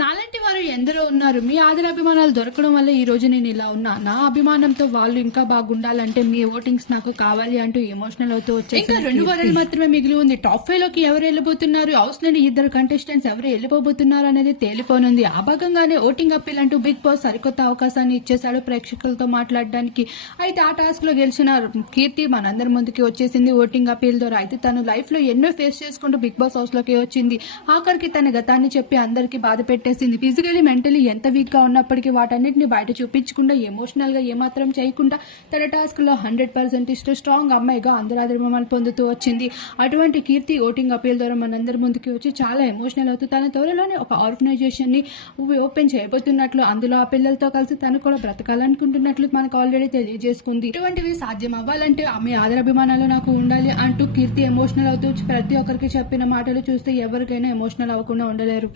నాలాంటి వారు ఎందరో ఉన్నారు. మీ ఆదరాభిమానాలు దొరకడం వల్ల ఈ రోజు నేను ఇలా ఉన్నా. నా అభిమానంతో వాళ్ళు ఇంకా బాగుండాలంటే మీ ఓటింగ్స్ నాకు కావాలి అంటూ ఎమోషనల్ అవుతూ వచ్చేసి ఇంకా రెండు వారాలు మాత్రమే మిగిలి ఉంది. టాప్ ఫైవ్లోకి ఎవరు వెళ్ళిపోతున్నారు హౌస్ నుండి ఇద్దరు కంటెస్టెంట్స్ ఎవరు వెళ్ళిపోబోతున్నారు అనేది తేలిపోనుంది. ఆ భాగంగానే ఓటింగ్ అప్పీల్ అంటూ బిగ్ బాస్ సరికొత్త అవకాశాన్ని ఇచ్చేశాడు ప్రేక్షకులతో మాట్లాడడానికి. అయితే ఆ టాస్క్లో గెలిచిన కీర్తి మనందరి ముందుకి వచ్చేసింది ఓటింగ్ అప్పీల్ ద్వారా. అయితే తను లైఫ్లో ఎన్నో ఫేస్ చేసుకుంటూ బిగ్ బాస్ హౌస్లోకి వచ్చింది. ఆఖరికి తన గతాన్ని చెప్పి అందరికీ బాధ పెట్టేసింది. ఫిజికలీ మెంటలీ ఎంత వీక్గా ఉన్నప్పటికీ వాటన్నిటిని బయట చూపించకుండా ఎమోషనల్గా ఏమాత్రం చేయకుండా తన టాస్క్లో హండ్రెడ్ పర్సెంట్ ఇస్తూ స్ట్రాంగ్ అమ్మాయిగా అందరూ అభిమానాలు పొందుతూ వచ్చింది. అటువంటి కీర్తి ఓటింగ్ అప్పీల్ ద్వారా మనందరి ముందుకి వచ్చి చాలా ఎమోషనల్ అవుతూ తన త్వరలోనే ఒక ఆర్గనైజేషన్ని ఓపెన్ చేయబోతున్నట్లు అందులో ఆ పిల్లలతో కలిసి తను కూడా బ్రతకాలనుకుంటున్నట్లు మనకు ఆల్రెడీ తెలియజేసుకుంది. ఇటువంటివి సాధ్యం అవ్వాలంటే ఆమె ఆదరాభిమానాలు నాకు ఉండాలి అంటూ కీర్తి ఎమోషనల్ అవుతూ ప్రతి ఒక్కరికి చెప్పిన మాటలు చూస్తే ఎవరికైనా ఎమోషనల్ అవ్వకుండా ఉండలేరు.